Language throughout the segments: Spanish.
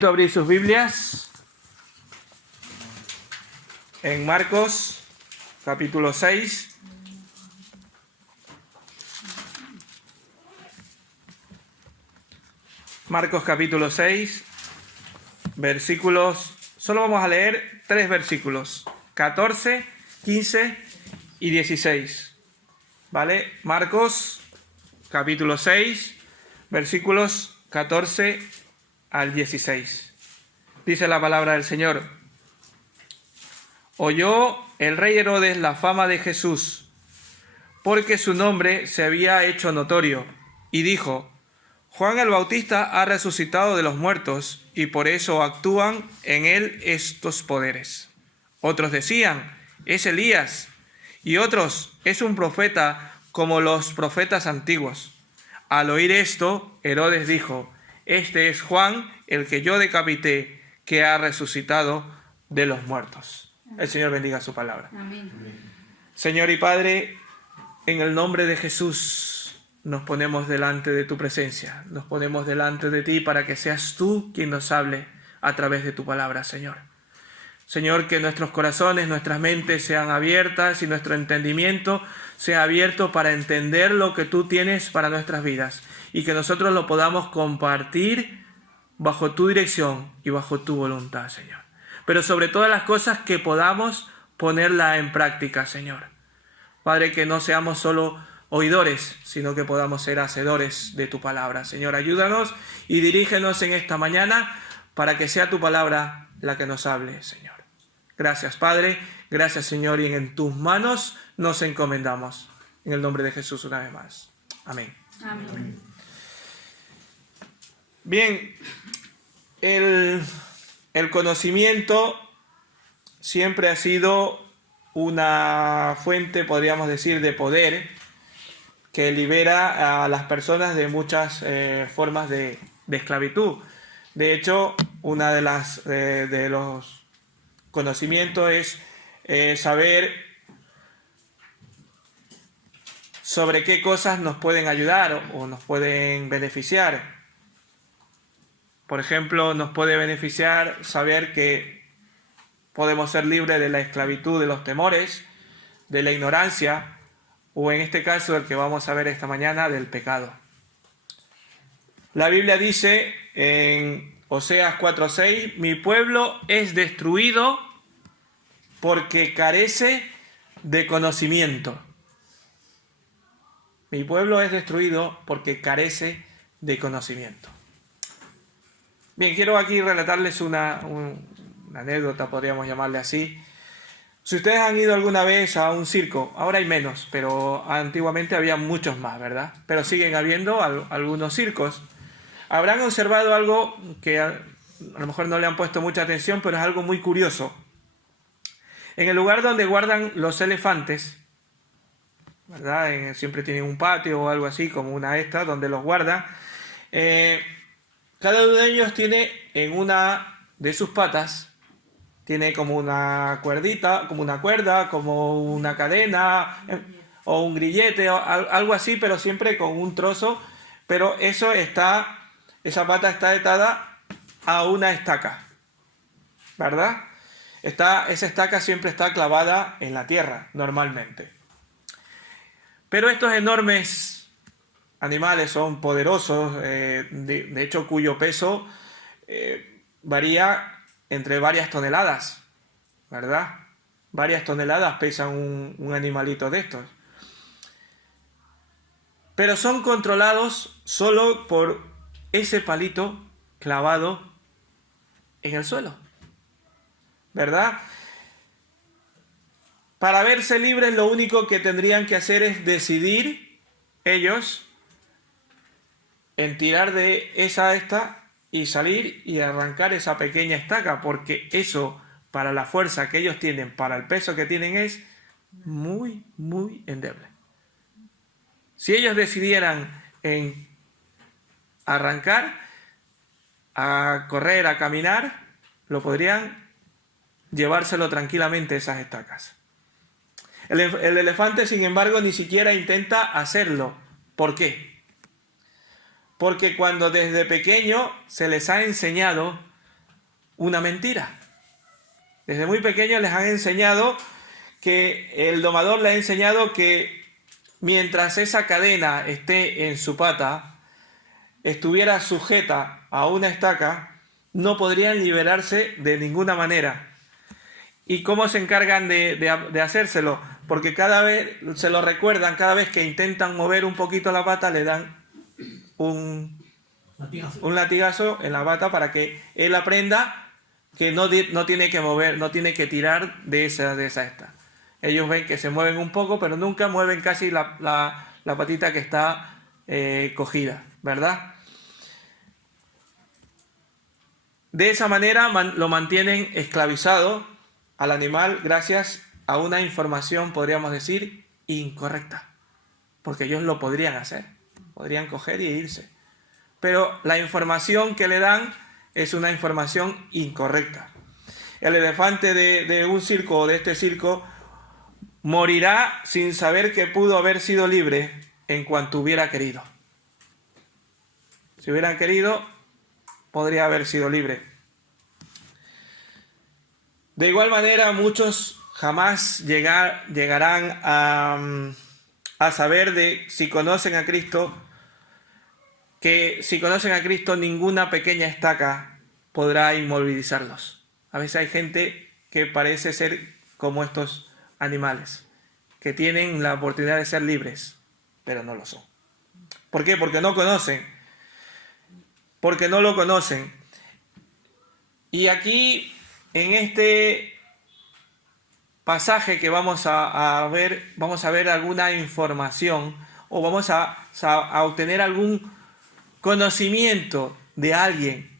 Abrir sus Biblias en Marcos capítulo 6. Marcos capítulo 6, versículos, solo vamos a leer 3 versículos, 14, 15 y 16. ¿Vale? Marcos capítulo 6, versículos 14 al 16. Dice la palabra del Señor: Oyó el rey Herodes la fama de Jesús, porque su nombre se había hecho notorio, y dijo: Juan el Bautista ha resucitado de los muertos, y por eso actúan en él estos poderes. Otros decían: es Elías, y otros: es un profeta como los profetas antiguos. Al oír esto, Herodes dijo: este es Juan, el que yo decapité, que ha resucitado de los muertos. El Señor bendiga su palabra. Amén. Señor y Padre, en el nombre de Jesús nos ponemos delante de tu presencia, nos ponemos delante de ti para que seas tú quien nos hable a través de tu palabra, Señor. Señor, que nuestros corazones, nuestras mentes sean abiertas y nuestro entendimiento sea abierto para entender lo que tú tienes para nuestras vidas y que nosotros lo podamos compartir bajo tu dirección y bajo tu voluntad, Señor. Pero sobre todas las cosas que podamos ponerla en práctica, Señor. Padre, que no seamos solo oidores, sino que podamos ser hacedores de tu palabra. Señor, ayúdanos y dirígenos en esta mañana para que sea tu palabra la que nos hable, Señor. Gracias, Padre. Gracias, Señor, y en tus manos nos encomendamos. En el nombre de Jesús una vez más. Amén. Amén. Bien, el conocimiento siempre ha sido una fuente, podríamos decir, de poder que libera a las personas de muchas formas de esclavitud. De hecho, una de los conocimientos es saber sobre qué cosas nos pueden ayudar o nos pueden beneficiar. Por ejemplo, nos puede beneficiar saber que podemos ser libres de la esclavitud, de los temores, de la ignorancia, o en este caso, el que vamos a ver esta mañana, del pecado. La Biblia dice en Oseas 4:6, mi pueblo es destruido porque carece de conocimiento. Mi pueblo es destruido porque carece de conocimiento. Bien, quiero aquí relatarles una anécdota, podríamos llamarle así. Si ustedes han ido alguna vez a un circo, ahora hay menos, pero antiguamente había muchos más, ¿verdad? Pero siguen habiendo algunos circos. Habrán observado algo que a lo mejor no le han puesto mucha atención, pero es algo muy curioso. En el lugar donde guardan los elefantes, ¿verdad? Siempre tienen un patio o algo así, como una esta, donde los guardan. Cada uno de ellos tiene en una de sus patas, tiene como una cuerdita, como una cuerda, como una cadena, o un grillete, o algo así, pero siempre con un trozo. Pero esa pata está atada a una estaca, ¿verdad? Esa estaca siempre está clavada en la tierra, normalmente. Pero estos enormes animales son poderosos, de hecho cuyo peso varía entre varias toneladas, ¿verdad? Varias toneladas pesan un animalito de estos. Pero son controlados solo por ese palito clavado en el suelo, ¿verdad? Para verse libres, lo único que tendrían que hacer es decidir ellos en tirar de esta y salir y arrancar esa pequeña estaca, porque eso, para la fuerza que ellos tienen, para el peso que tienen, es muy, muy endeble. Si ellos decidieran en arrancar, a correr, a caminar, lo podrían llevárselo tranquilamente esas estacas. El elefante, sin embargo, ni siquiera intenta hacerlo. ¿Por qué? Porque cuando desde pequeño se les ha enseñado una mentira. Desde muy pequeños les han enseñado que el domador le ha enseñado que mientras esa cadena esté en su pata, estuviera sujeta a una estaca, no podrían liberarse de ninguna manera. ¿Y cómo se encargan de hacérselo? Porque cada vez se lo recuerdan, cada vez que intentan mover un poquito la pata, le dan un latigazo en la pata para que él aprenda que no tiene que mover, no tiene que tirar de esa esta. Ellos ven que se mueven un poco, pero nunca mueven casi la patita que está cogida, ¿verdad? De esa manera lo mantienen esclavizado al animal gracias a una información, podríamos decir, incorrecta. Porque ellos lo podrían hacer, podrían coger y irse. Pero la información que le dan es una información incorrecta. El elefante de un circo o de este circo morirá sin saber que pudo haber sido libre en cuanto hubiera querido. Si hubieran querido, podría haber sido libre. De igual manera, muchos jamás llegarán a saber si conocen a Cristo, que si conocen a Cristo, ninguna pequeña estaca podrá inmovilizarlos. A veces hay gente que parece ser como estos animales, que tienen la oportunidad de ser libres, pero no lo son. ¿Por qué? Porque no conocen. Porque no lo conocen. Y aquí, en este pasaje que vamos a ver alguna información, o vamos a obtener algún conocimiento de alguien.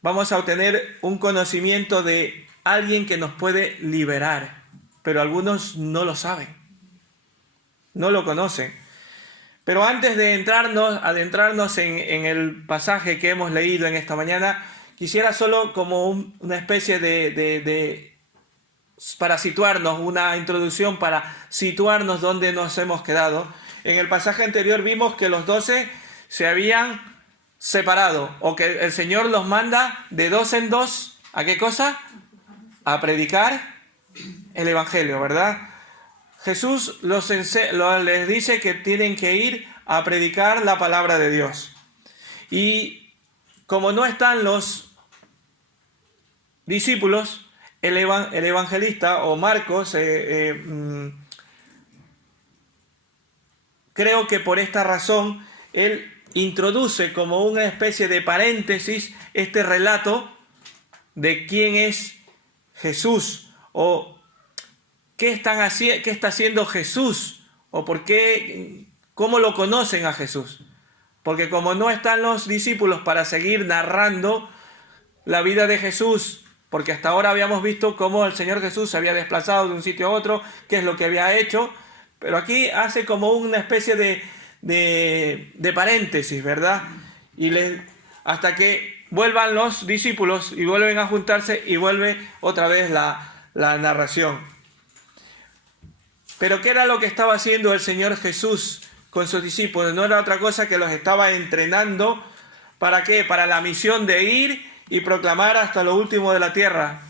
Vamos a obtener un conocimiento de alguien que nos puede liberar, pero algunos no lo saben, no lo conocen. Pero antes de adentrarnos en el pasaje que hemos leído en esta mañana, quisiera solo como una especie para situarnos, una introducción para situarnos donde nos hemos quedado. En el pasaje anterior vimos que los 12 se habían separado, o que el Señor los manda de 2 en 2, ¿a qué cosa? A predicar el Evangelio, ¿verdad? Jesús les dice que tienen que ir a predicar la palabra de Dios. Y como no están los discípulos, el evangelista o Marcos, creo que por esta razón, él introduce como una especie de paréntesis este relato de quién es Jesús, o qué está haciendo Jesús, o cómo lo conocen a Jesús. Porque como no están los discípulos para seguir narrando la vida de Jesús, porque hasta ahora habíamos visto cómo el Señor Jesús se había desplazado de un sitio a otro, qué es lo que había hecho, pero aquí hace como una especie de paréntesis, ¿verdad? Hasta que vuelvan los discípulos y vuelven a juntarse y vuelve otra vez la narración. Pero ¿qué era lo que estaba haciendo el Señor Jesús con sus discípulos? No era otra cosa que los estaba entrenando. ¿Para qué? Para la misión de ir y proclamar hasta lo último de la tierra,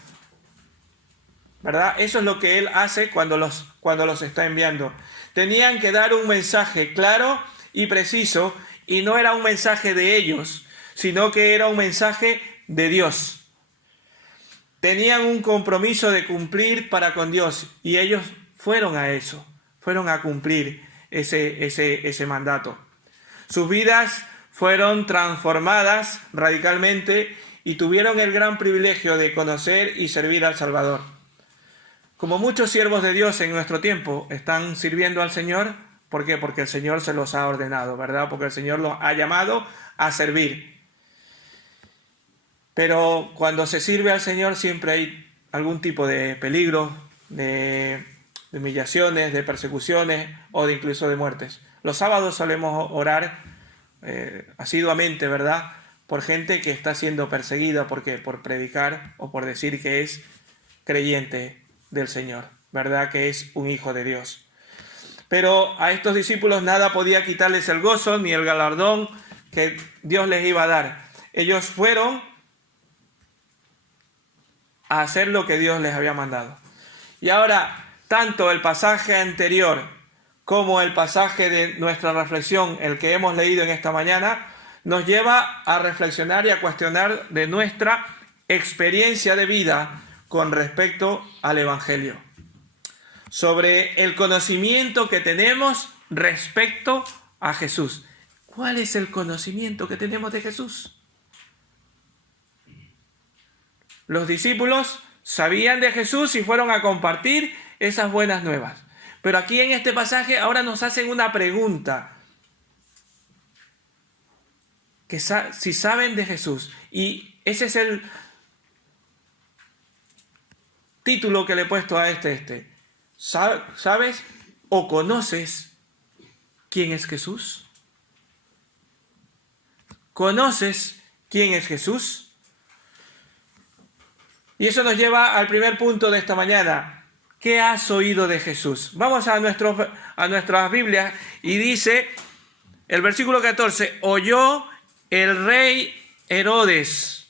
¿verdad? Eso es lo que Él hace cuando los está enviando. Tenían que dar un mensaje claro y preciso, y no era un mensaje de ellos, sino que era un mensaje de Dios. Tenían un compromiso de cumplir para con Dios, y ellos fueron a eso, fueron a cumplir ese mandato. Sus vidas fueron transformadas radicalmente y tuvieron el gran privilegio de conocer y servir al Salvador. Como muchos siervos de Dios en nuestro tiempo están sirviendo al Señor, ¿por qué? Porque el Señor se los ha ordenado, ¿verdad? Porque el Señor los ha llamado a servir. Pero cuando se sirve al Señor siempre hay algún tipo de peligro, de humillaciones, de persecuciones o incluso de muertes. Los sábados solemos orar asiduamente, ¿verdad?, por gente que está siendo perseguida por predicar o por decir que es creyente del Señor, ¿verdad?, que es un hijo de Dios. Pero a estos discípulos nada podía quitarles el gozo ni el galardón que Dios les iba a dar. Ellos fueron a hacer lo que Dios les había mandado. Y ahora, tanto el pasaje anterior como el pasaje de nuestra reflexión, el que hemos leído en esta mañana, nos lleva a reflexionar y a cuestionar de nuestra experiencia de vida con respecto al Evangelio, sobre el conocimiento que tenemos respecto a Jesús. ¿Cuál es el conocimiento que tenemos de Jesús? Los discípulos sabían de Jesús y fueron a compartir esas buenas nuevas. Pero aquí en este pasaje ahora nos hacen una pregunta. Que si saben de Jesús. Y ese es el título que le he puesto a este. ¿Sabes o conoces quién es Jesús? ¿Conoces quién es Jesús? Y eso nos lleva al primer punto de esta mañana. ¿Qué has oído de Jesús? Vamos a nuestras Biblias y dice el versículo 14, oyó el rey Herodes.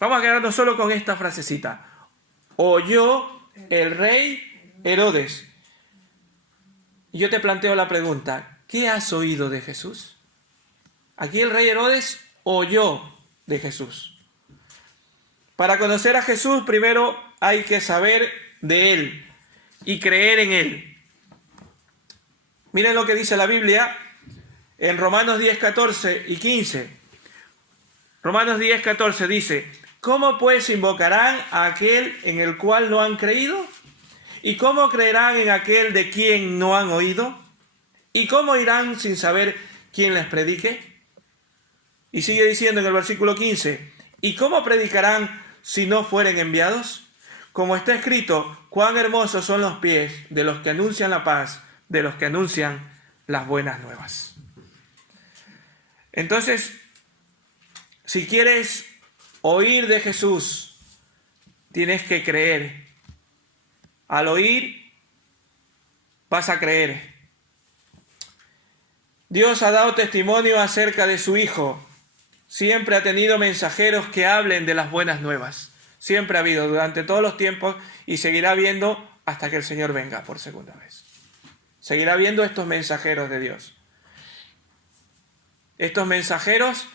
Vamos a quedarnos solo con esta frasecita. Oyó el rey Herodes. Y yo te planteo la pregunta, ¿qué has oído de Jesús? Aquí el rey Herodes oyó de Jesús. Para conocer a Jesús, primero hay que saber de Él y creer en Él. Miren lo que dice la Biblia en Romanos 10, 14 y 15. Romanos 10, 14 dice, ¿cómo pues invocarán a aquel en el cual no han creído? ¿Y cómo creerán en aquel de quien no han oído? ¿Y cómo irán sin saber quién les predique? Y sigue diciendo en el versículo 15, ¿y cómo predicarán si no fueren enviados? Como está escrito, cuán hermosos son los pies de los que anuncian la paz, de los que anuncian las buenas nuevas. Entonces, si quieres oír de Jesús, tienes que creer. Al oír, vas a creer. Dios ha dado testimonio acerca de su Hijo. Siempre ha tenido mensajeros que hablen de las buenas nuevas. Siempre ha habido durante todos los tiempos y seguirá habiendo hasta que el Señor venga por segunda vez. Seguirá habiendo estos mensajeros de Dios. Estos mensajeros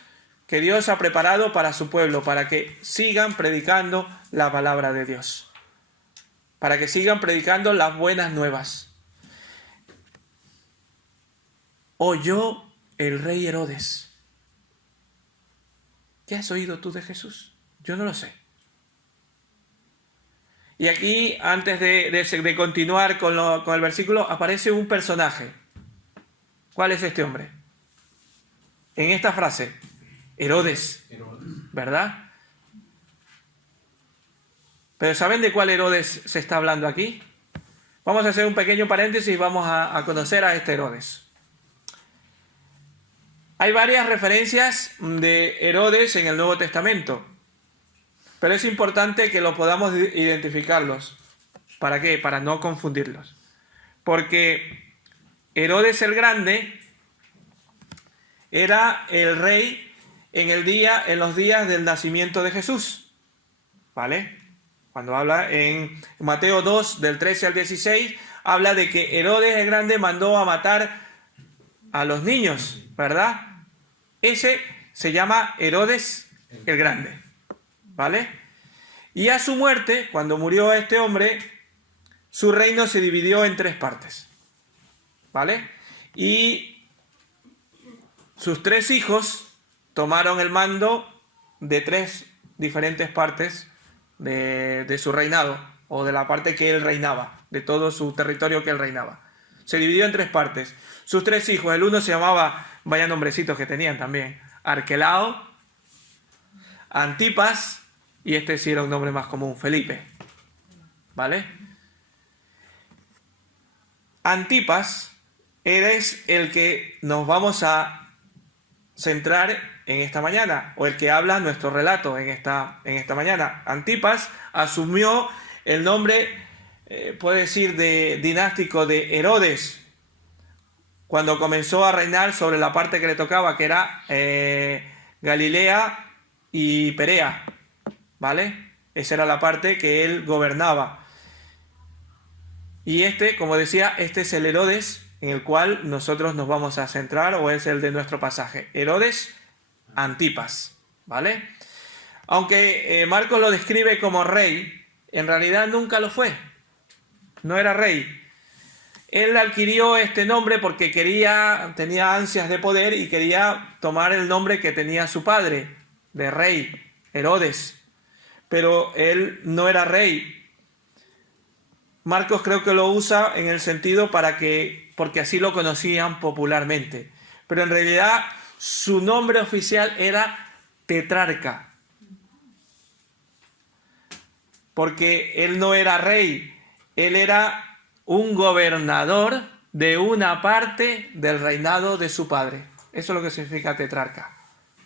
que Dios ha preparado para su pueblo, para que sigan predicando la palabra de Dios. Para que sigan predicando las buenas nuevas. Oyó el rey Herodes. ¿Qué has oído tú de Jesús? Yo no lo sé. Y aquí, antes de continuar con el versículo, aparece un personaje. ¿Cuál es este hombre? En esta frase, Herodes, ¿verdad? Pero ¿saben de cuál Herodes se está hablando aquí? Vamos a hacer un pequeño paréntesis y vamos a conocer a este Herodes. Hay varias referencias de Herodes en el Nuevo Testamento. Pero es importante que lo podamos identificarlos. ¿Para qué? Para no confundirlos. Porque Herodes el Grande era el rey en los días del nacimiento de Jesús. ¿Vale? Cuando habla en Mateo 2, del 13 al 16, habla de que Herodes el Grande mandó a matar a los niños, ¿verdad? Ese se llama Herodes el Grande. ¿Vale? Y a su muerte, cuando murió este hombre, su reino se dividió en 3 partes. ¿Vale? Y sus 3 hijos tomaron el mando de 3 diferentes partes de su reinado, o de la parte que él reinaba, de todo su territorio que él reinaba. Se dividió en 3 partes. Sus 3 hijos, el uno se llamaba, vaya nombrecitos que tenían también, Arquelao, Antipas, y este sí era un nombre más común, Felipe. ¿Vale? Antipas es el que nos vamos a centrar en esta mañana, o el que habla nuestro relato en esta mañana. Antipas asumió el nombre, puede decir, dinástico de Herodes, cuando comenzó a reinar sobre la parte que le tocaba, que era Galilea y Perea, ¿vale? Esa era la parte que él gobernaba. Y como decía, este es el Herodes en el cual nosotros nos vamos a centrar, o es el de nuestro pasaje. Herodes Antipas, ¿vale? Aunque Marcos lo describe como rey, en realidad nunca lo fue. No era rey. Él adquirió este nombre porque tenía ansias de poder y quería tomar el nombre que tenía su padre, de rey, Herodes. Pero él no era rey. Marcos creo que lo usa en el sentido porque así lo conocían popularmente. Pero en realidad su nombre oficial era tetrarca. Porque él no era rey, él era un gobernador de una parte del reinado de su padre. Eso es lo que significa tetrarca.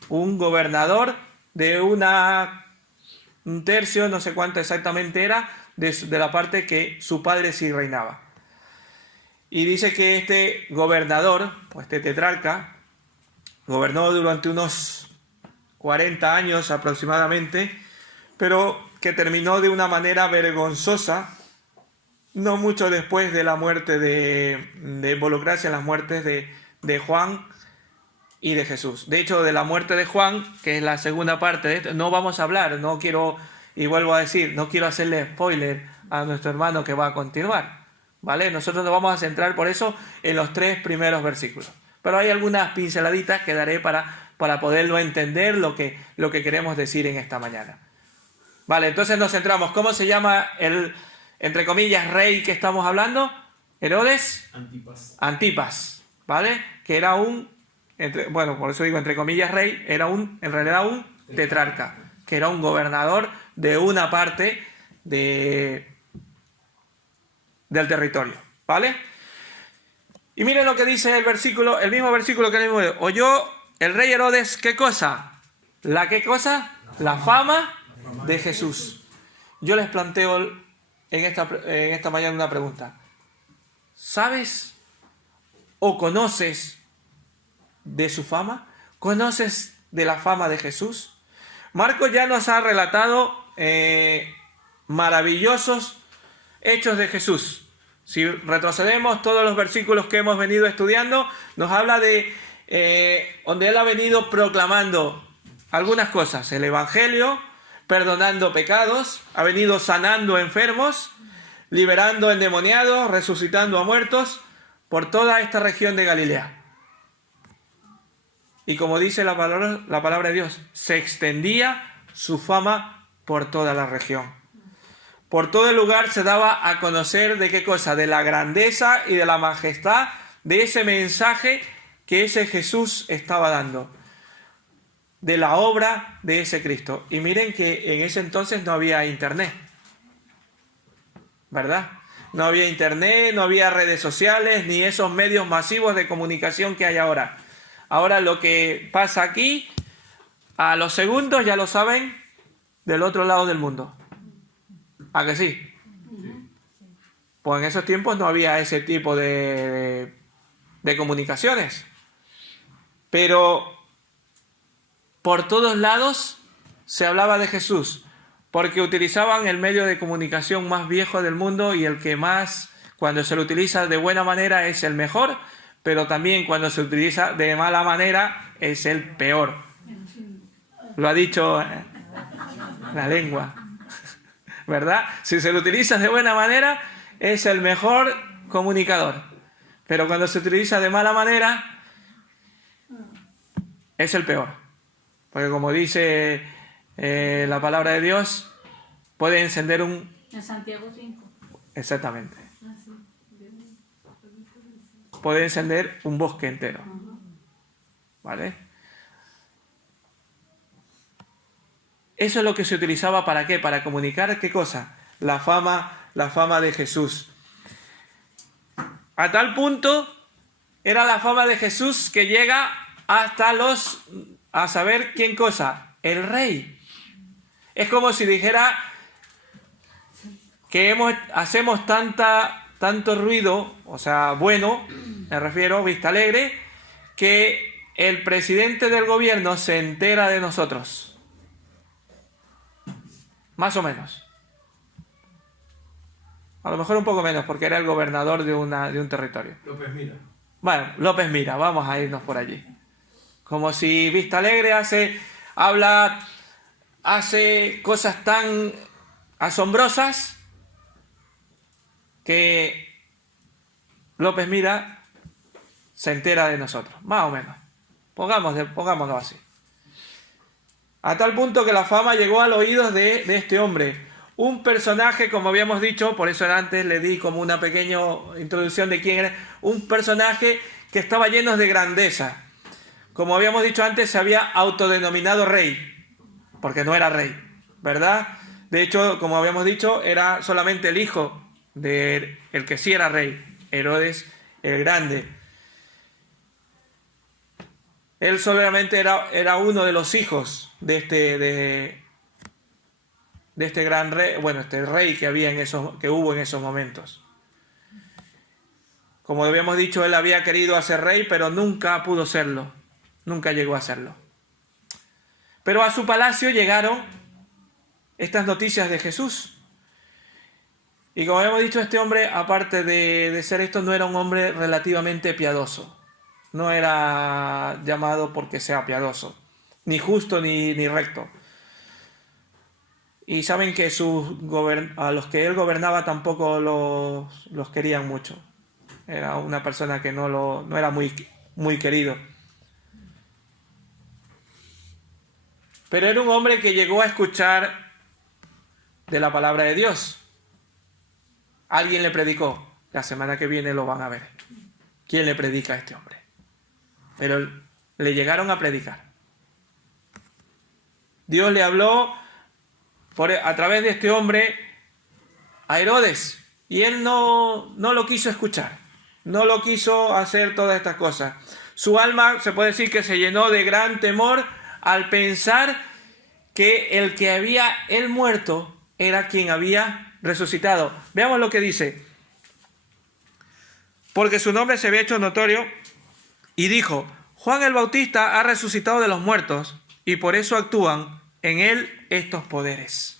Un gobernador de un tercio, no sé cuánto exactamente era, de la parte que su padre sí reinaba. Y dice que este gobernador, o este tetrarca, gobernó durante unos 40 años aproximadamente, pero que terminó de una manera vergonzosa, no mucho después de la muerte de involucrarse en las muertes de Juan y de Jesús. De hecho, de la muerte de Juan, que es la segunda parte de esto, no vamos a hablar, no quiero, y vuelvo a decir, no quiero hacerle spoiler a nuestro hermano que va a continuar, ¿vale? Nosotros nos vamos a centrar por eso en los 3 primeros versículos. Pero hay algunas pinceladitas que daré para poderlo entender lo que queremos decir en esta mañana. Vale, entonces nos centramos. ¿Cómo se llama el, entre comillas, rey que estamos hablando? Herodes Antipas, ¿vale? Que era por eso digo entre comillas rey, era en realidad un tetrarca, que era un gobernador de una parte del territorio, ¿vale? Y miren lo que dice el mismo versículo que leímos. Oyó el rey Herodes, ¿qué cosa? ¿Qué cosa? La fama de Jesús. Yo les planteo en esta mañana una pregunta. ¿Sabes o conoces de su fama? ¿Conoces de la fama de Jesús? Marcos ya nos ha relatado maravillosos hechos de Jesús. Si retrocedemos todos los versículos que hemos venido estudiando, nos habla de donde él ha venido proclamando algunas cosas. El Evangelio, perdonando pecados, ha venido sanando enfermos, liberando endemoniados, resucitando a muertos por toda esta región de Galilea. Y como dice la palabra de Dios, se extendía su fama por toda la región. Por todo el lugar se daba a conocer de qué cosa, de la grandeza y de la majestad de ese mensaje que ese Jesús estaba dando, de la obra de ese Cristo. Y miren que en ese entonces no había internet, ¿verdad? No había internet, no había redes sociales, ni esos medios masivos de comunicación que hay ahora. Ahora lo que pasa aquí, a los segundos ya lo saben del otro lado del mundo. ¿A que sí? Pues en esos tiempos no había ese tipo de comunicaciones. Pero por todos lados se hablaba de Jesús, porque utilizaban el medio de comunicación más viejo del mundo y el que más, cuando se lo utiliza de buena manera, es el mejor, pero también cuando se utiliza de mala manera es el peor. Lo ha dicho la lengua, ¿verdad? Si se lo utiliza de buena manera es el mejor comunicador, pero cuando se utiliza de mala manera es el peor, porque como dice la palabra de Dios, puede encender un... En Santiago 5. Exactamente. Puede encender un bosque entero, ¿vale? Eso es lo que se utilizaba, ¿para qué? Para comunicar, ¿qué cosa? La fama de Jesús. A tal punto era la fama de Jesús que llega hasta a saber quién cosa, el rey. Es como si dijera que hacemos tanta tanto ruido, o sea, bueno, me refiero, Vista Alegre, que el presidente del gobierno se entera de nosotros. Más o menos. A lo mejor un poco menos, porque era el gobernador de un territorio. López Mira. Bueno, López Mira, vamos a irnos por allí. Como si Vista Alegre hace cosas tan asombrosas que López Mira se entera de nosotros, más o menos. Pongámoslo así. A tal punto que la fama llegó a los oídos de este hombre. Un personaje, como habíamos dicho, por eso antes le di como una pequeña introducción de quién era. Un personaje que estaba lleno de grandeza. Como habíamos dicho antes, se había autodenominado rey, porque no era rey, ¿verdad? De hecho, como habíamos dicho, era solamente el hijo de el que sí era rey, Herodes el Grande. Él solamente era uno de los hijos de este gran rey, bueno, este rey que hubo en esos momentos. Como habíamos dicho, él había querido ser rey, pero nunca pudo serlo. Nunca llegó a serlo. Pero a su palacio llegaron estas noticias de Jesús. Y como habíamos dicho, este hombre, aparte de ser esto, no era un hombre relativamente piadoso. No era llamado porque sea piadoso, ni justo ni recto. Y saben que a los que él gobernaba tampoco los querían mucho. Era una persona que no era muy querido. Pero era un hombre que llegó a escuchar de la palabra de Dios. Alguien le predicó. La semana que viene lo van a ver. ¿Quién le predica a este hombre? Pero le llegaron a predicar. Dios le habló a través de este hombre a Herodes. Y él no lo quiso escuchar. No lo quiso hacer todas estas cosas. Su alma, se puede decir que se llenó de gran temor al pensar que el que había él muerto era quien había resucitado. Veamos lo que dice. Porque su nombre se había hecho notorio y dijo: Juan el Bautista ha resucitado de los muertos y por eso actúan en él estos poderes.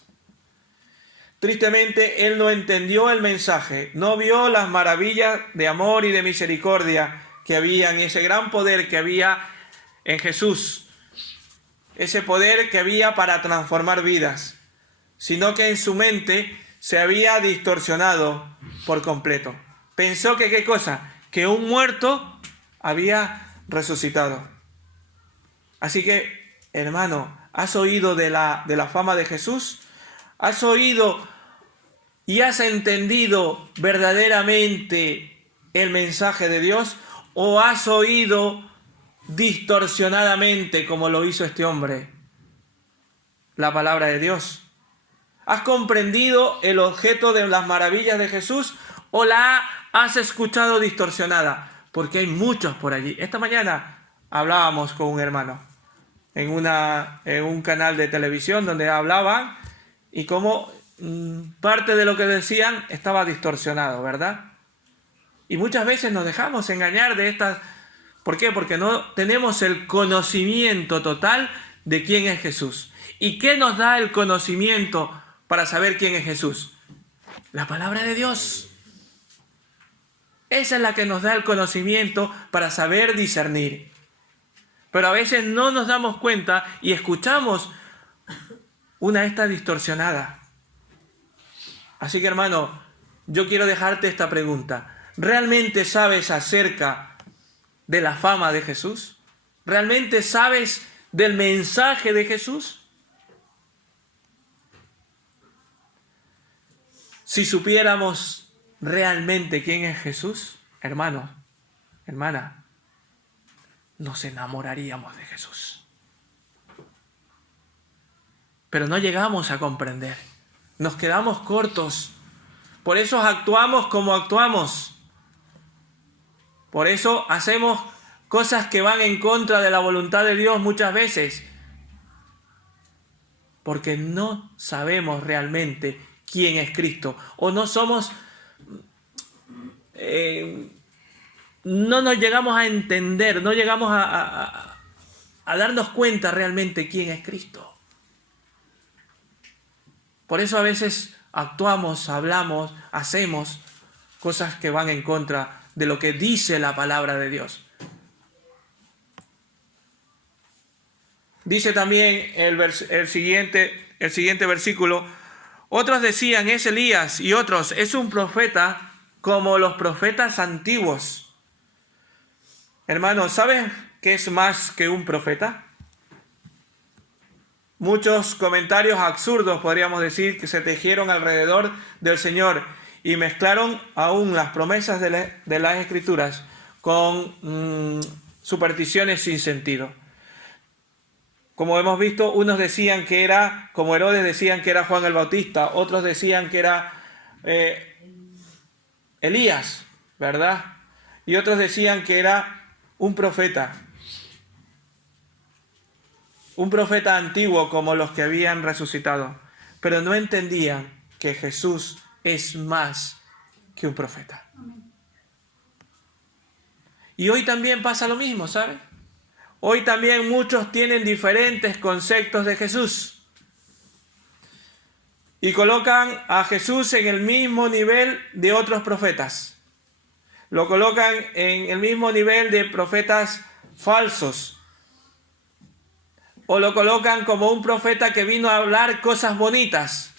Tristemente, él no entendió el mensaje, no vio las maravillas de amor y de misericordia que había en ese gran poder que había en Jesús. Ese poder que había para transformar vidas, sino que en su mente se había distorsionado por completo. Pensó que ¿qué cosa? Que un muerto había resucitado. Así que, hermano, ¿has oído de la fama de Jesús? ¿Has oído y has entendido verdaderamente el mensaje de Dios? ¿O has oído distorsionadamente, como lo hizo este hombre, la palabra de Dios? ¿Has comprendido el objeto de las maravillas de Jesús o la has escuchado distorsionada? Porque hay muchos por allí. Esta mañana hablábamos con un hermano en un canal de televisión donde hablaban y cómo parte de lo que decían estaba distorsionado, ¿verdad? Y muchas veces nos dejamos engañar de estas. ¿Por qué? Porque no tenemos el conocimiento total de quién es Jesús. ¿Y qué nos da el conocimiento para saber quién es Jesús? La palabra de Dios. Esa es la que nos da el conocimiento para saber discernir. Pero a veces no nos damos cuenta y escuchamos una de estas distorsionada. Así que, hermano, yo quiero dejarte esta pregunta. ¿Realmente sabes acerca de la fama de Jesús? ¿Realmente sabes del mensaje de Jesús? Si supiéramos realmente quién es Jesús, hermano, hermana, nos enamoraríamos de Jesús. Pero no llegamos a comprender. Nos quedamos cortos. Por eso actuamos como actuamos. Por eso hacemos cosas que van en contra de la voluntad de Dios muchas veces. Porque no sabemos realmente quién es Cristo. O no somos no nos llegamos a entender, no llegamos a darnos cuenta realmente quién es Cristo. Por eso a veces actuamos, hablamos, hacemos cosas que van en contra de lo que dice la palabra de Dios. Dice también el siguiente versículo: otros decían es Elías y otros es un profeta como los profetas antiguos. Hermanos, ¿sabes qué es más que un profeta? Muchos comentarios absurdos, podríamos decir, que se tejieron alrededor del Señor y mezclaron aún las promesas de las Escrituras con supersticiones sin sentido. Como hemos visto, unos decían que era, como Herodes decían que era Juan el Bautista, otros decían que era Elías, ¿verdad? Y otros decían que era un profeta antiguo como los que habían resucitado, pero no entendían que Jesús es más que un profeta. Y hoy también pasa lo mismo, ¿sabes? Hoy también muchos tienen diferentes conceptos de Jesús y colocan a Jesús en el mismo nivel de otros profetas. Lo colocan en el mismo nivel de profetas falsos. O lo colocan como un profeta que vino a hablar cosas bonitas.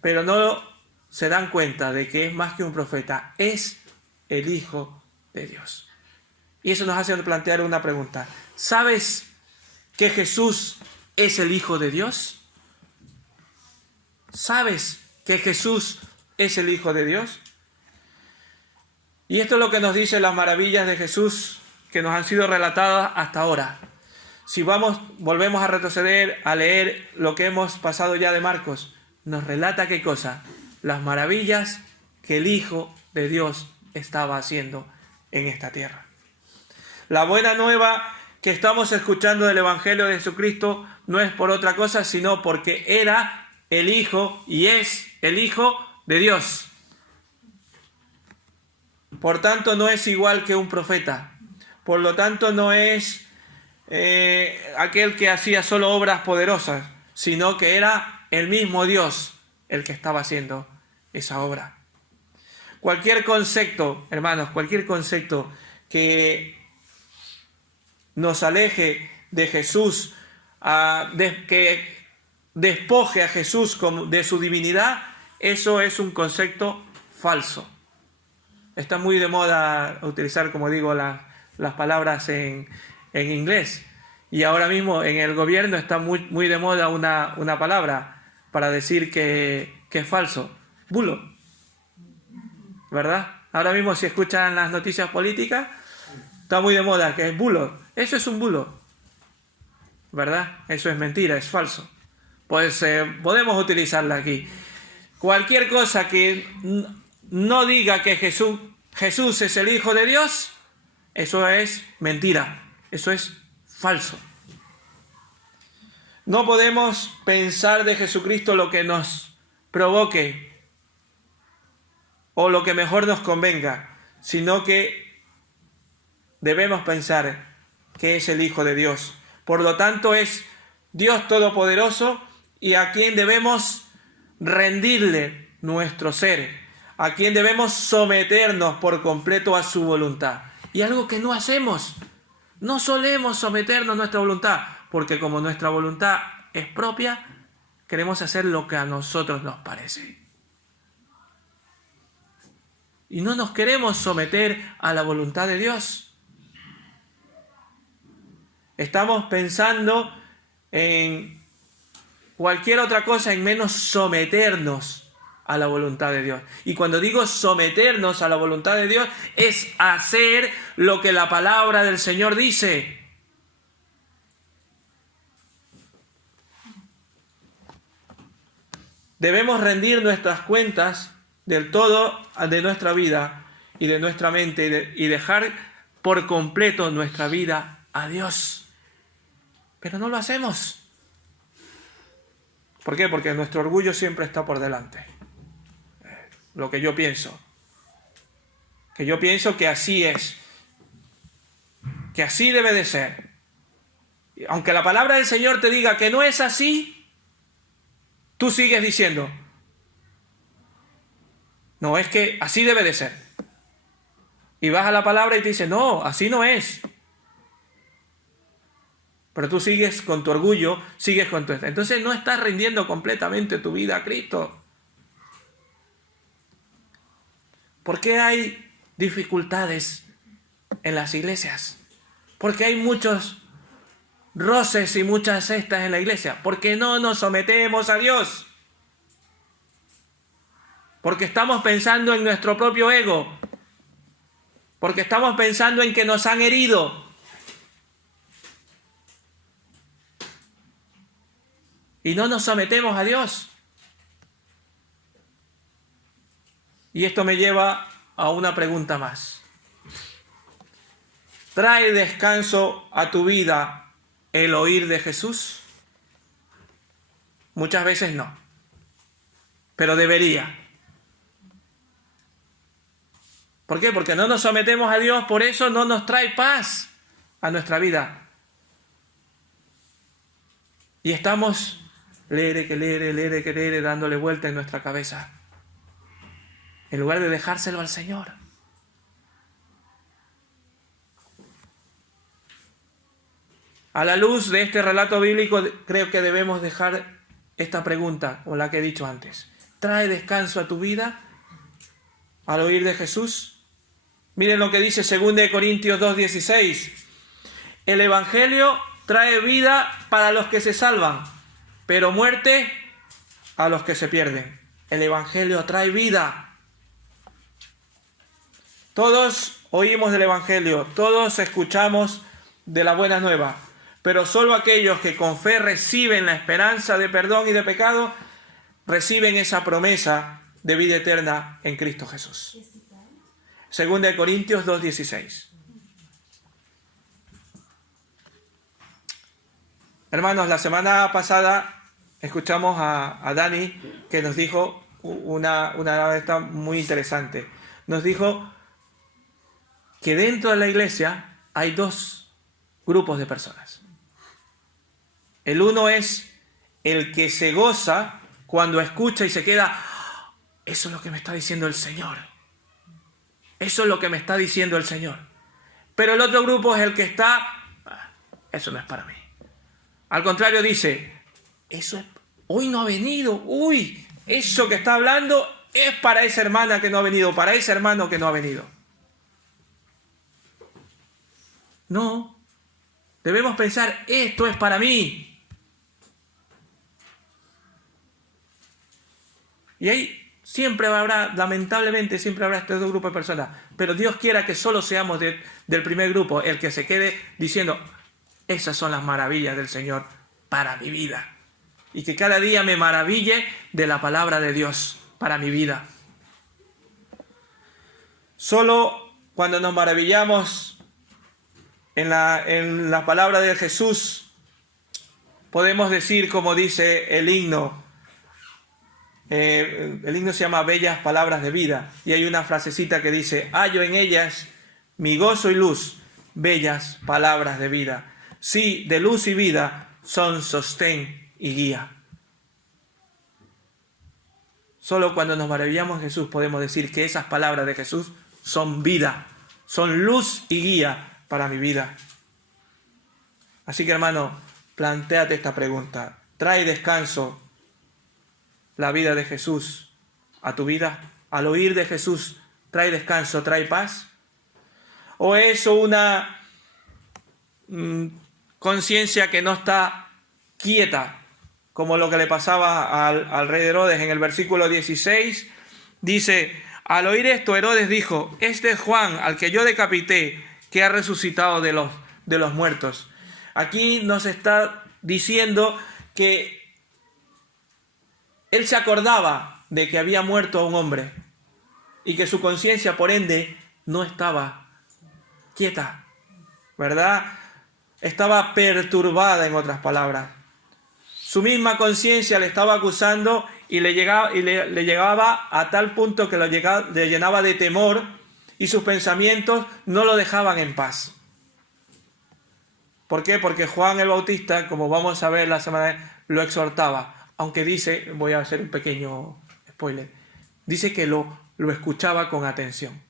Pero no se dan cuenta de que es más que un profeta, es el Hijo de Dios. Y eso nos hace plantear una pregunta. ¿Sabes que Jesús es el Hijo de Dios? ¿Sabes que Jesús es el Hijo de Dios? Y esto es lo que nos dice las maravillas de Jesús que nos han sido relatadas hasta ahora. Si volvemos a retroceder a leer lo que hemos pasado ya de Marcos, nos relata ¿qué cosa? Las maravillas que el Hijo de Dios estaba haciendo en esta tierra. La buena nueva que estamos escuchando del Evangelio de Jesucristo no es por otra cosa, sino porque era el Hijo y es el Hijo de Dios. Por tanto, no es igual que un profeta. Por lo tanto, no es aquel que hacía solo obras poderosas, sino que era el mismo Dios el que estaba haciendo esa obra. Cualquier concepto, hermanos, cualquier concepto que nos aleje de Jesús, que despoje a Jesús de su divinidad, eso es un concepto falso. Está muy de moda utilizar, como digo, las palabras en inglés. Y ahora mismo en el gobierno está muy de moda una palabra para decir que es falso. Bulo. ¿Verdad? Ahora mismo si escuchan las noticias políticas, está muy de moda que es bulo. Eso es un bulo. ¿Verdad? Eso es mentira, es falso. Pues podemos utilizarla aquí. Cualquier cosa que no diga que Jesús es el Hijo de Dios, eso es mentira, eso es falso. No podemos pensar de Jesucristo lo que nos provoque o lo que mejor nos convenga, sino que debemos pensar que es el Hijo de Dios. Por lo tanto, es Dios Todopoderoso y a quien debemos rendirle nuestro ser, a quien debemos someternos por completo a su voluntad. Y algo que no hacemos, no solemos someternos a nuestra voluntad, porque como nuestra voluntad es propia, queremos hacer lo que a nosotros nos parece. Y no nos queremos someter a la voluntad de Dios. Estamos pensando en cualquier otra cosa en menos someternos a la voluntad de Dios. Y cuando digo someternos a la voluntad de Dios, es hacer lo que la palabra del Señor dice. Debemos rendir nuestras cuentas del todo de nuestra vida y de nuestra mente y dejar por completo nuestra vida a Dios. Pero no lo hacemos. ¿Por qué? Porque nuestro orgullo siempre está por delante. lo que yo pienso. Que yo pienso que así es. Que así debe de ser. Aunque la palabra del Señor te diga que no es así, tú sigues diciendo, no, es que así debe de ser. Y vas a la palabra y te dice, no, así no es. Pero tú sigues con tu orgullo, sigues con tu... Entonces no estás rindiendo completamente tu vida a Cristo. ¿Por qué hay dificultades en las iglesias? ¿Por qué hay muchos roces y muchas sectas en la iglesia? Porque no nos sometemos a Dios. Porque estamos pensando en nuestro propio ego. Porque estamos pensando en que nos han herido. Y no nos sometemos a Dios. Y esto me lleva a una pregunta más. ¿Trae descanso a tu vida el oír de Jesús? Muchas veces no. Pero debería. ¿Por qué? Porque no nos sometemos a Dios, por eso no nos trae paz a nuestra vida. Y estamos dándole vuelta en nuestra cabeza, en lugar de dejárselo al Señor. A la luz de este relato bíblico, creo que debemos dejar esta pregunta, o la que he dicho antes. ¿Trae descanso a tu vida al oír de Jesús? Miren lo que dice 2 Corintios 2:16. El Evangelio trae vida para los que se salvan, pero muerte a los que se pierden. El Evangelio trae vida. Todos oímos del Evangelio, todos escuchamos de la buena nueva, pero solo aquellos que con fe reciben la esperanza de perdón y de pecado, reciben esa promesa de vida eterna en Cristo Jesús. 2 Corintios 2:16. Hermanos, la semana pasada escuchamos a Dani, que nos dijo una esta muy interesante. Nos dijo que dentro de la iglesia hay dos grupos de personas. El uno es el que se goza cuando escucha y se queda, eso es lo que me está diciendo el Señor. Eso es lo que me está diciendo el Señor. Pero el otro grupo es el que está, eso no es para mí. Al contrario, dice, hoy no ha venido, eso que está hablando es para esa hermana que no ha venido, para ese hermano que no ha venido. No, debemos pensar, esto es para mí. Y ahí lamentablemente siempre habrá este otro grupo de personas, pero Dios quiera que solo seamos del primer grupo, el que se quede diciendo, esas son las maravillas del Señor para mi vida. Y que cada día me maraville de la palabra de Dios para mi vida. Solo cuando nos maravillamos en la palabra de Jesús, podemos decir, como dice el himno, el himno se llama Bellas Palabras de Vida, y hay una frasecita que dice, hallo en ellas mi gozo y luz, bellas palabras de vida. Sí, de luz y vida son sostén y guía. Solo cuando nos maravillamos en Jesús podemos decir que esas palabras de Jesús son vida, son luz y guía para mi vida. Así que, hermano, plantéate esta pregunta. ¿Trae descanso la vida de Jesús a tu vida? Al oír de Jesús, ¿trae descanso, trae paz? ¿O es una conciencia que no está quieta, como lo que le pasaba al rey de Herodes? En el versículo 16 dice, al oír esto Herodes dijo, este es Juan, al que yo decapité, que ha resucitado de los muertos. Aquí nos está diciendo que él se acordaba de que había muerto un hombre y que su conciencia, por ende, no estaba quieta, ¿verdad? Estaba perturbada, en otras palabras. Su misma conciencia le estaba acusando y le llegaba a tal punto que le llenaba de temor y sus pensamientos no lo dejaban en paz. ¿Por qué? Porque Juan el Bautista, como vamos a ver la semana, lo exhortaba, aunque dice, voy a hacer un pequeño spoiler, dice que lo escuchaba con atención.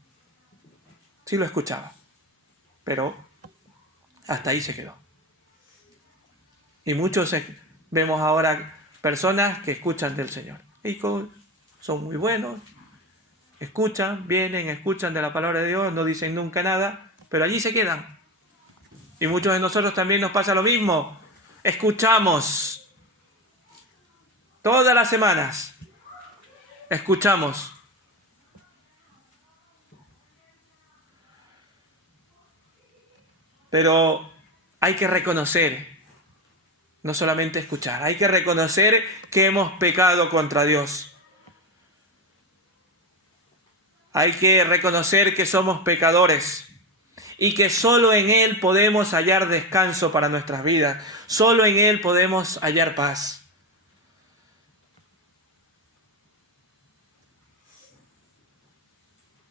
Sí lo escuchaba, pero hasta ahí se quedó. Y muchos vemos ahora personas que escuchan del Señor. Y son muy buenos, escuchan, vienen, escuchan de la palabra de Dios, no dicen nunca nada, pero allí se quedan. Y muchos de nosotros también nos pasa lo mismo. Escuchamos todas las semanas. Escuchamos. Pero hay que reconocer, no solamente escuchar, hay que reconocer que hemos pecado contra Dios. Hay que reconocer que somos pecadores y que solo en Él podemos hallar descanso para nuestras vidas. Solo en Él podemos hallar paz.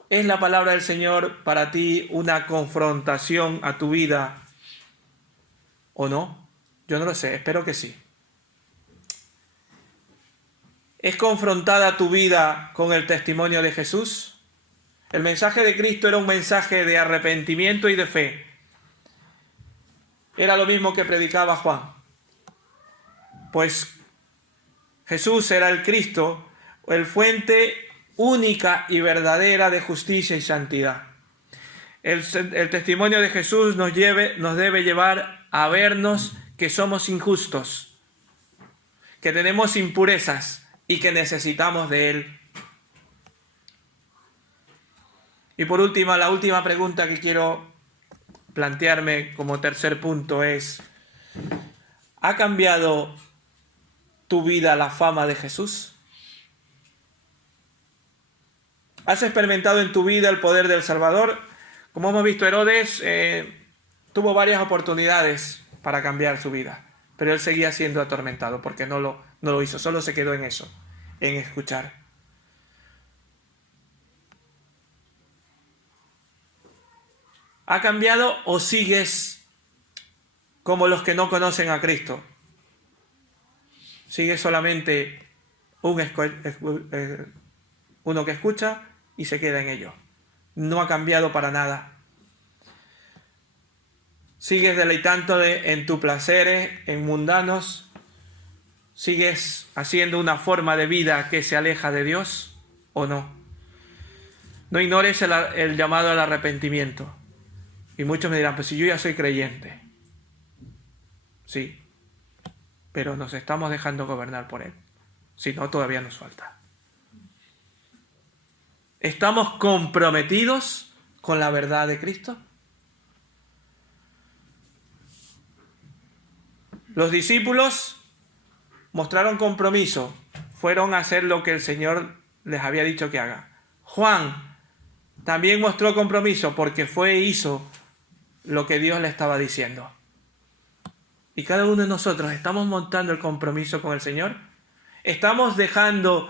¿Es la palabra del Señor para ti una confrontación a tu vida o no? Yo no lo sé, espero que sí. ¿Es confrontada tu vida con el testimonio de Jesús? El mensaje de Cristo era un mensaje de arrepentimiento y de fe. Era lo mismo que predicaba Juan. Pues Jesús era el Cristo, el fuente única y verdadera de justicia y santidad. El testimonio de Jesús nos debe llevar a vernos que somos injustos, que tenemos impurezas y que necesitamos de Él. Y por último, la última pregunta que quiero plantearme como tercer punto es: ¿ha cambiado tu vida la fama de Jesús? ¿Has experimentado en tu vida el poder del Salvador? Como hemos visto, Herodes tuvo varias oportunidades para cambiar su vida, pero él seguía siendo atormentado porque no lo hizo, solo se quedó en eso, en escuchar. ¿Ha cambiado o sigues como los que no conocen a Cristo? ¿Sigues solamente uno que escucha y se queda en ello? No ha cambiado para nada. ¿Sigues deleitándote en tus placeres, en mundanos? ¿Sigues haciendo una forma de vida que se aleja de Dios o no? No ignores el llamado al arrepentimiento. Y muchos me dirán, pues si yo ya soy creyente. Sí, pero nos estamos dejando gobernar por Él. Si no, todavía nos falta. ¿Estamos comprometidos con la verdad de Cristo? Los discípulos mostraron compromiso, fueron a hacer lo que el Señor les había dicho que haga. Juan también mostró compromiso porque fue e hizo lo que Dios le estaba diciendo. Y cada uno de nosotros, ¿estamos montando el compromiso con el Señor? ¿Estamos dejando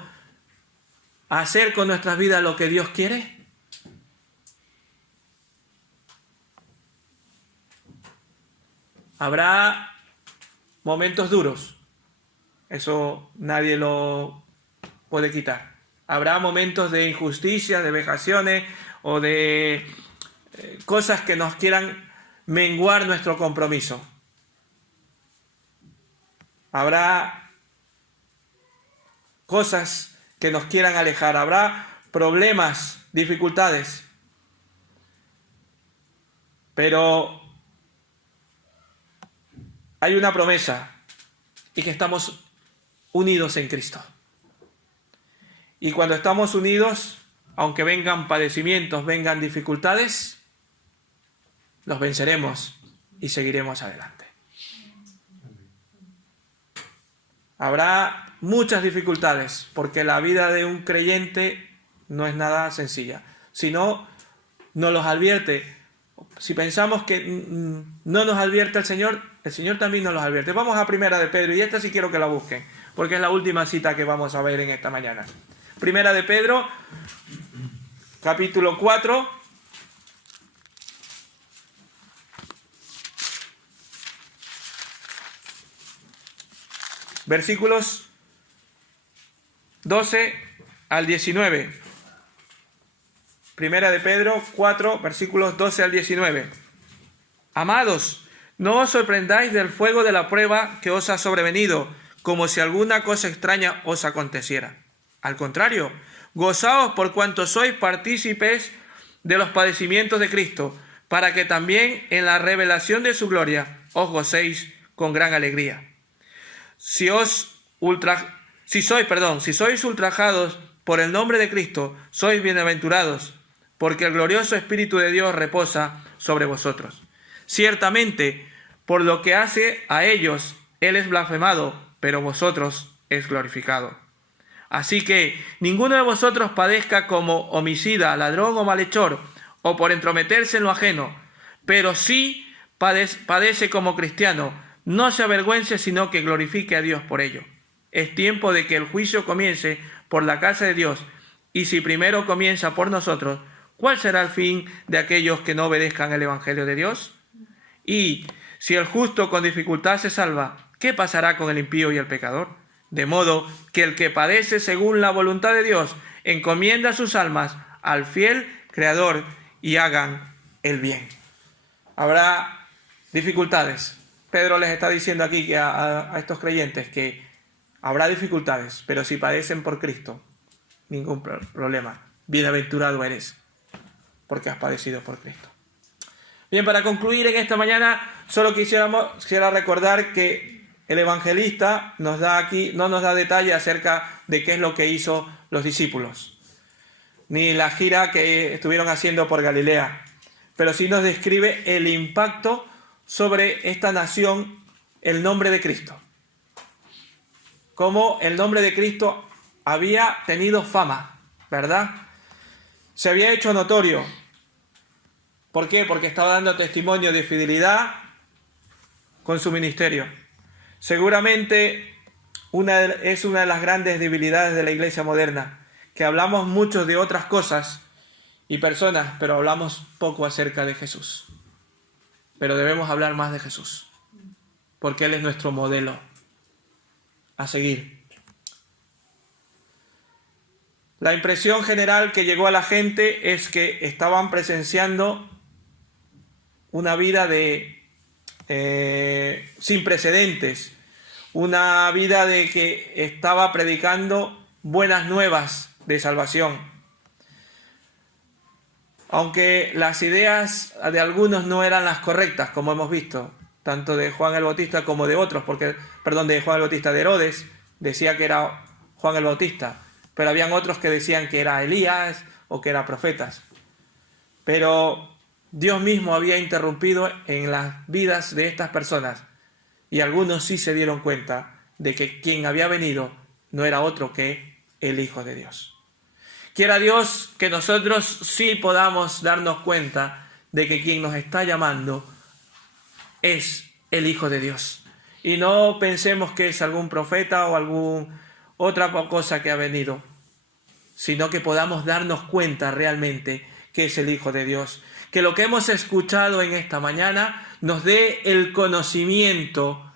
hacer con nuestras vidas lo que Dios quiere? Habrá momentos duros, eso nadie lo puede quitar. Habrá momentos de injusticia, de vejaciones o de cosas que nos quieran menguar nuestro compromiso. Habrá cosas que nos quieran alejar, habrá problemas, dificultades, pero hay una promesa y que estamos unidos en Cristo. Y cuando estamos unidos, aunque vengan padecimientos, vengan dificultades, los venceremos y seguiremos adelante. Habrá muchas dificultades, porque la vida de un creyente no es nada sencilla. Si no, nos los advierte. Si pensamos que no nos advierte el Señor, el Señor también nos los advierte. Vamos a Primera de Pedro, y esta sí quiero que la busquen, porque es la última cita que vamos a ver en esta mañana. Primera de Pedro, capítulo 4, versículos 12 al 19. Primera de Pedro 4, versículos 12 al 19. Amados, no os sorprendáis del fuego de la prueba que os ha sobrevenido, como si alguna cosa extraña os aconteciera. Al contrario, gozaos por cuanto sois partícipes de los padecimientos de Cristo, para que también en la revelación de su gloria os gocéis con gran alegría. Si sois ultrajados por el nombre de Cristo, sois bienaventurados, porque el glorioso Espíritu de Dios reposa sobre vosotros. Ciertamente, por lo que hace a ellos, Él es blasfemado, pero vosotros es glorificado. Así que ninguno de vosotros padezca como homicida, ladrón o malhechor, o por entrometerse en lo ajeno, pero sí padece como cristiano. No se avergüence, sino que glorifique a Dios por ello. Es tiempo de que el juicio comience por la casa de Dios, y si primero comienza por nosotros, ¿cuál será el fin de aquellos que no obedezcan el Evangelio de Dios? Y si el justo con dificultad se salva, ¿qué pasará con el impío y el pecador? De modo que el que padece según la voluntad de Dios encomienda sus almas al fiel Creador y hagan el bien. Habrá dificultades. Pedro les está diciendo aquí que a estos creyentes que habrá dificultades, pero si padecen por Cristo, ningún problema. Bienaventurado eres, porque has padecido por Cristo. Bien, para concluir en esta mañana, solo quisiera recordar que el evangelista no nos da detalle acerca de qué es lo que hizo los discípulos, ni la gira que estuvieron haciendo por Galilea, pero sí nos describe el impacto sobre esta nación, el nombre de Cristo. Cómo el nombre de Cristo había tenido fama, ¿verdad? Se había hecho notorio. ¿Por qué? Porque estaba dando testimonio de fidelidad con su ministerio. Seguramente es una de las grandes debilidades de la iglesia moderna, que hablamos mucho de otras cosas y personas, pero hablamos poco acerca de Jesús. Pero debemos hablar más de Jesús, porque Él es nuestro modelo a seguir. La impresión general que llegó a la gente es que estaban presenciando una vida sin precedentes, una vida de que estaba predicando buenas nuevas de salvación. Aunque las ideas de algunos no eran las correctas, como hemos visto, tanto de Juan el Bautista como de otros, de Juan el Bautista, de Herodes, decía que era Juan el Bautista, pero habían otros que decían que era Elías o que eran profetas. Pero Dios mismo había interrumpido en las vidas de estas personas, y algunos sí se dieron cuenta de que quien había venido no era otro que el Hijo de Dios. Quiera Dios que nosotros sí podamos darnos cuenta de que quien nos está llamando es el Hijo de Dios. Y no pensemos que es algún profeta o alguna otra cosa que ha venido, sino que podamos darnos cuenta realmente que es el Hijo de Dios. Que lo que hemos escuchado en esta mañana nos dé el conocimiento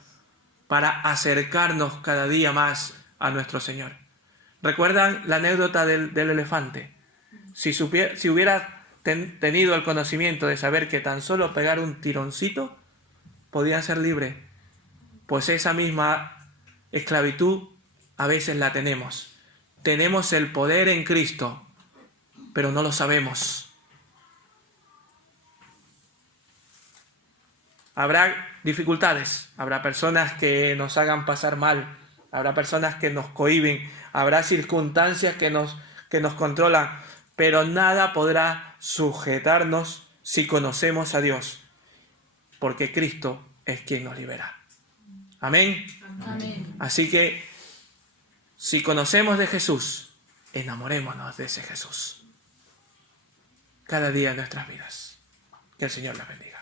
para acercarnos cada día más a nuestro Señor. ¿Recuerdan la anécdota del elefante? Si hubiera tenido el conocimiento de saber que tan solo pegar un tironcito podían ser libres, pues esa misma esclavitud a veces la tenemos. Tenemos el poder en Cristo, pero no lo sabemos. Habrá dificultades, habrá personas que nos hagan pasar mal, habrá personas que nos cohíben, habrá circunstancias que nos controlan, pero nada podrá sujetarnos si conocemos a Dios, porque Cristo es quien nos libera. Amén. Amén. Así que, si conocemos de Jesús, enamorémonos de ese Jesús cada día en nuestras vidas. Que el Señor les bendiga.